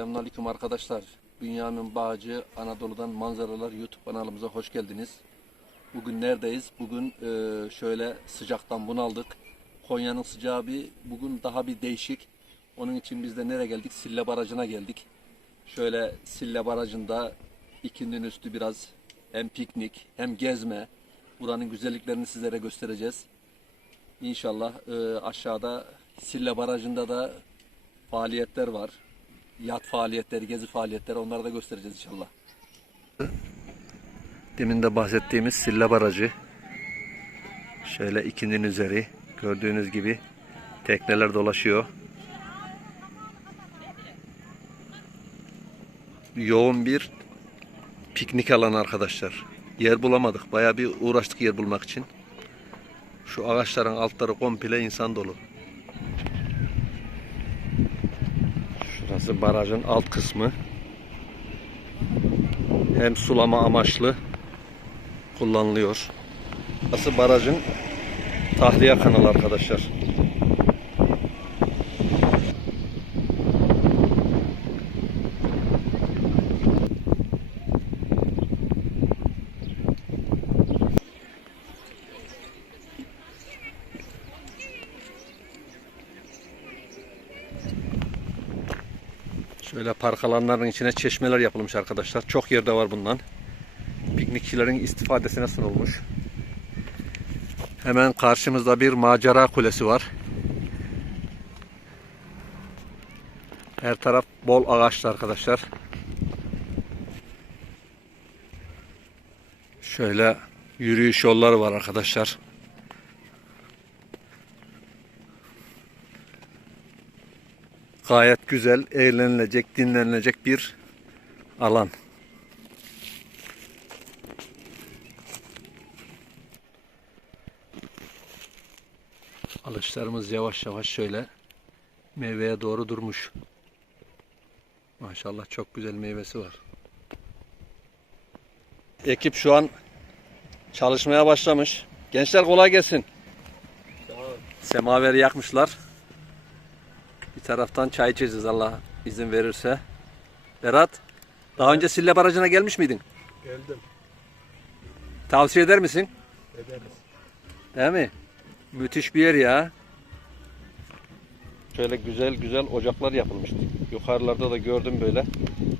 Selamünaleyküm arkadaşlar. Bünyamin Bağcı Anadolu'dan Manzaralar YouTube kanalımıza hoş geldiniz. Bugün neredeyiz? Bugün e, şöyle sıcaktan bunaldık. Konya'nın sıcağı bir bugün daha bir değişik. Onun için biz de nereye geldik? Sille Barajı'na geldik. Şöyle Sille Barajı'nda ikindinin üstü biraz hem piknik hem gezme. Buranın güzelliklerini sizlere göstereceğiz. İnşallah e, aşağıda Sille Barajı'nda da faaliyetler var. Yat faaliyetleri, gezi faaliyetleri onları da göstereceğiz inşallah. Demin de bahsettiğimiz Sille Barajı. Şöyle ikinin üzeri. Gördüğünüz gibi tekneler dolaşıyor. Yoğun bir piknik alanı arkadaşlar. Yer bulamadık. Bayağı bir uğraştık yer bulmak için. Şu ağaçların altları komple insan dolu. Şurası barajın alt kısmı. Hem sulama amaçlı kullanılıyor. Burası barajın tahliye kanalı arkadaşlar. Şöyle park alanlarının içine çeşmeler yapılmış arkadaşlar. Çok yerde var bundan. Piknikçilerin istifadesine sunulmuş. Hemen karşımızda bir macera kulesi var. Her taraf bol ağaçlı arkadaşlar. Şöyle yürüyüş yolları var arkadaşlar. Gayet güzel, eğlenilecek, dinlenilecek bir alan. Alışlarımız yavaş yavaş şöyle meyveye doğru durmuş. Maşallah çok güzel meyvesi var. Ekip şu an çalışmaya başlamış. Gençler kolay gelsin. Semaveri yakmışlar. Taraftan çay içeceğiz Allah izin verirse. Berat, daha önce Sille Barajı'na gelmiş miydin? Geldim. Tavsiye eder misin? Ederiz. Değil mi? Müthiş bir yer ya. Şöyle güzel güzel ocaklar yapılmış. Yukarılarda da gördüm böyle.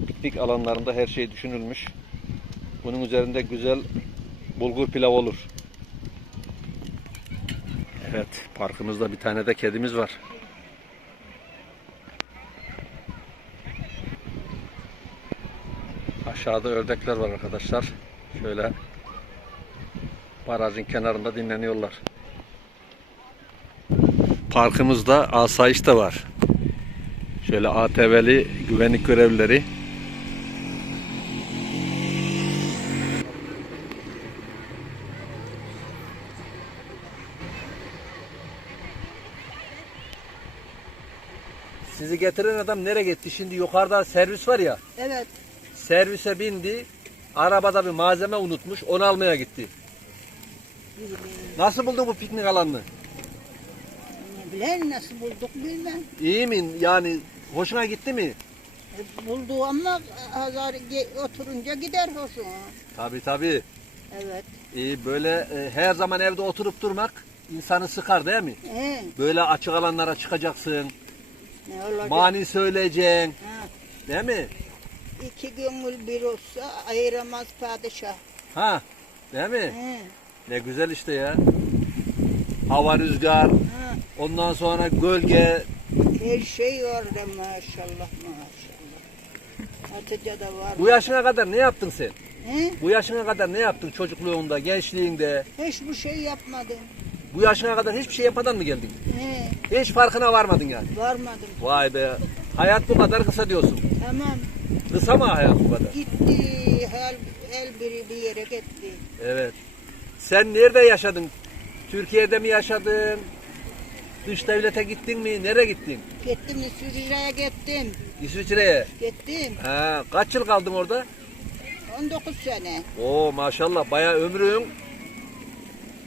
Piknik alanlarında her şey düşünülmüş. Bunun üzerinde güzel bulgur pilav olur. Evet, parkımızda bir tane de kedimiz var. Aşağıda ördekler var arkadaşlar. Şöyle barajın kenarında dinleniyorlar. Parkımızda asayiş de var. Şöyle ATV'li güvenlik görevlileri. Sizi getiren adam nereye gitti? Şimdi yukarıda servis var ya. Evet. Servise bindi. Arabada bir malzeme unutmuş. Onu almaya gitti. Nasıl buldun bu piknik alanını? Bileyim nasıl bulduk bilmem. İyi mi? Yani hoşuna gitti mi? E, buldu ama azar ge- oturunca gider hoşuna. Tabii tabii. Evet. İyi böyle e, her zaman evde oturup durmak insanı sıkar değil mi? He, Böyle açık alanlara çıkacaksın. ne olacak? Mani söyleyeceksin. Ha, Değil mi? İki gönül bir olsa ayıramaz padişah. Ha. Değil mi? He, Ne güzel işte ya. Hava rüzgar. ha. Ondan sonra gölge. Her şey orada maşallah maşallah. Hatice de var. Bu yaşına kadar ne yaptın sen? He? Bu yaşına kadar ne yaptın çocukluğunda, gençliğinde? Hiçbir şey yapmadım. Bu yaşına kadar hiçbir şey yapmadan mı geldin? He, Hiç farkına varmadın yani. varmadım. Vay be. Hayat bu kadar kısa diyorsun. Tamam. Kısa mı hayat bu kadar? Gitti. Her, el biri bir yere gitti. Evet. Sen nerede yaşadın? Türkiye'de mi yaşadın? Dış devlete gittin mi? Nereye gittin? Gittim İsviçre'ye gittim. İsviçre'ye. Gittim. Ha, kaç yıl kaldın orada? 19 sene. Oo maşallah bayağı ömrün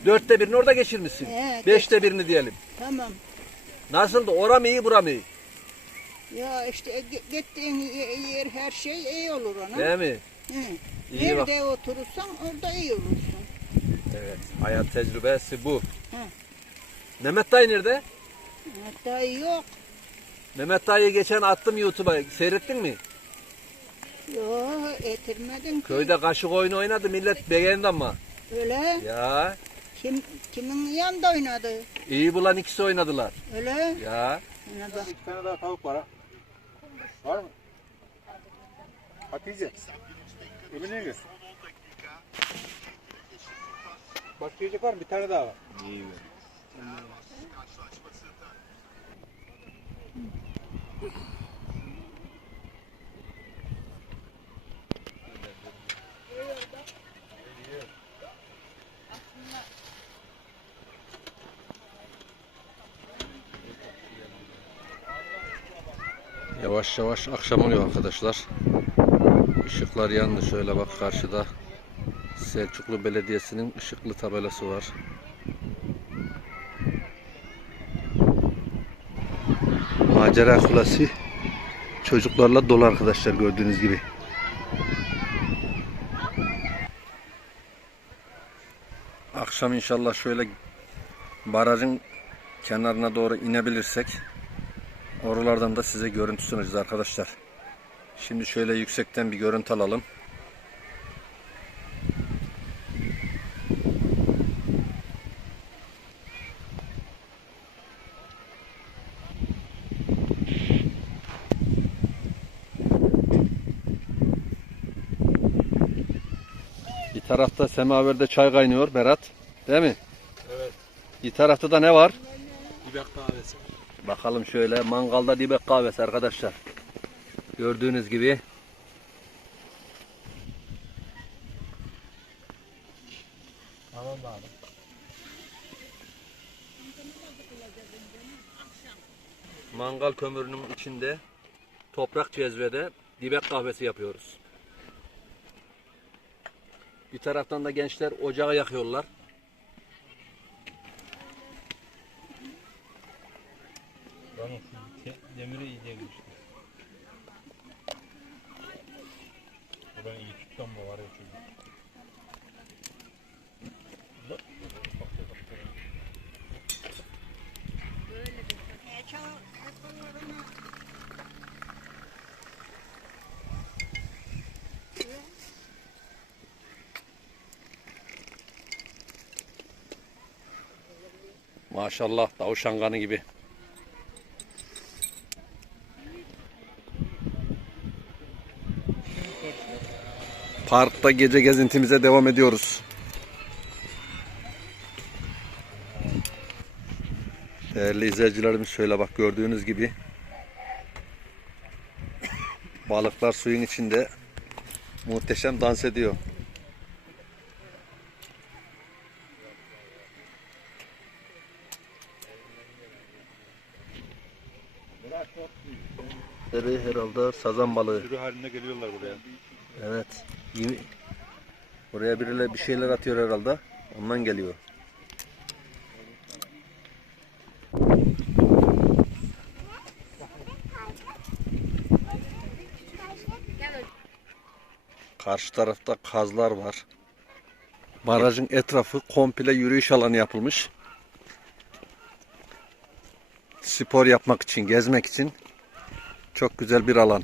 dörtte birini orada geçirmişsin. He, Beşte birini diyelim. Tamam. Nasıldı? Ora mı iyi bura mı iyi? Ya işte gi- gittiğin ye- yer her şey iyi olur ona. Değil mi? Hı. İyi bak. Nerede oturursan orada iyi olursun. Evet. Hayat tecrübesi bu. Hı. Mehmet dayı nerede? Hatta yok. Mehmet dayıyı geçen attım YouTube'a. Seyrettin mi? Yok getirmedim ki. Köyde kaşık oyunu oynadı. Millet beğendi ama. Öyle. Ya. Kim kimin yanında oynadı? iyi bulan ikisi oynadılar. Öyle. Ya. Bak. İki tane daha tavuk var ha. Var mı? Hatice. Neydi? Başka yiyecek var mı? Bir tane daha var. İyi Yavaş yavaş akşam oluyor arkadaşlar. Işıklar yandı. Şöyle bak karşıda Selçuklu Belediyesi'nin ışıklı tabelası var. Macera kulası çocuklarla dolu arkadaşlar gördüğünüz gibi. Akşam inşallah şöyle barajın kenarına doğru inebilirsek Oralardan da size görüntü sunacağız arkadaşlar. Şimdi şöyle yüksekten bir görüntü alalım. Bir tarafta semaverde çay kaynıyor Berat. Değil mi? Evet. Bir tarafta da ne var? Dibek kahvesi. Bakalım şöyle mangalda dibek kahvesi arkadaşlar. Gördüğünüz gibi. Tamam abi. Mangal kömürünün içinde toprak cezvede dibek kahvesi yapıyoruz. Bir taraftan da gençler ocağı yakıyorlar. Maşallah tavşan kanı gibi. Parkta gece gezintimize devam ediyoruz. Değerli izleyicilerimiz şöyle bak gördüğünüz gibi balıklar suyun içinde muhteşem dans ediyor. Herhalde sazan balığı. Sürü halinde geliyorlar buraya. Evet. Yemi- Oraya birileri bir şeyler atıyor herhalde. Ondan geliyor. Karşı tarafta kazlar var. Barajın etrafı komple yürüyüş alanı yapılmış. Spor yapmak için, gezmek için çok güzel bir alan.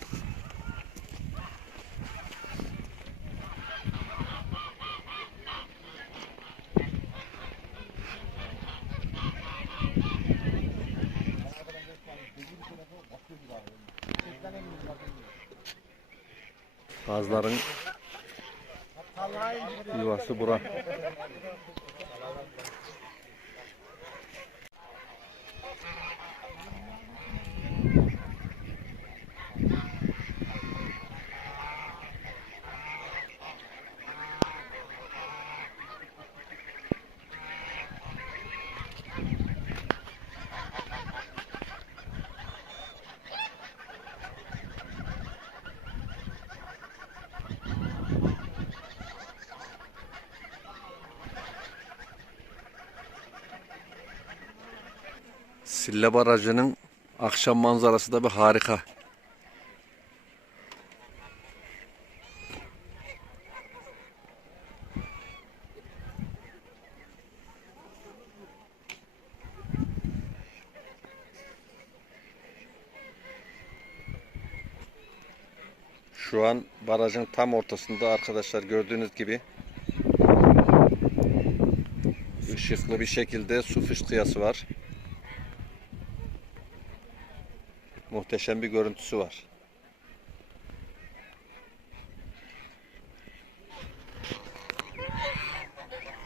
Sille Barajı'nın akşam manzarası da bir harika. Şu an barajın tam ortasında arkadaşlar gördüğünüz gibi ışıklı bir şekilde su fışkıyası var. Muhteşem bir görüntüsü var.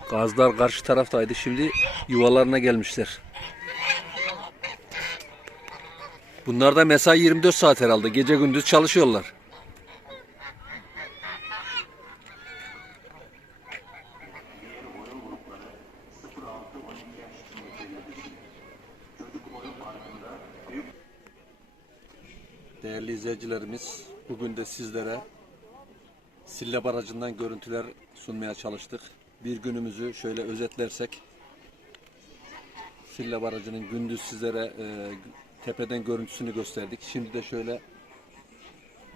Gazlar karşı taraftaydı. Şimdi yuvalarına gelmişler. Bunlar da mesai 24 saat herhalde. Gece gündüz çalışıyorlar. Değerli izleyicilerimiz, bugün de sizlere Sille Barajı'ndan görüntüler sunmaya çalıştık. Bir günümüzü şöyle özetlersek, Sille Barajı'nın gündüz sizlere e, tepeden görüntüsünü gösterdik. Şimdi de şöyle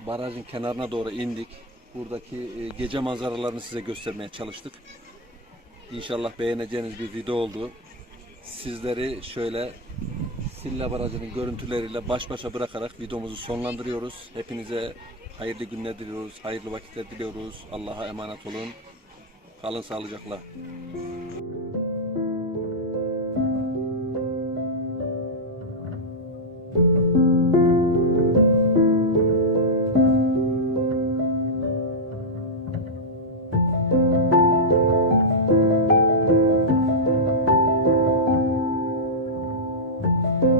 barajın kenarına doğru indik. Buradaki e, gece manzaralarını size göstermeye çalıştık. İnşallah beğeneceğiniz bir video oldu. Sizleri şöyle Silla Barajı'nın görüntüleriyle baş başa bırakarak videomuzu sonlandırıyoruz. Hepinize hayırlı günler diliyoruz, hayırlı vakitler diliyoruz. Allah'a emanet olun. Kalın sağlıcakla. you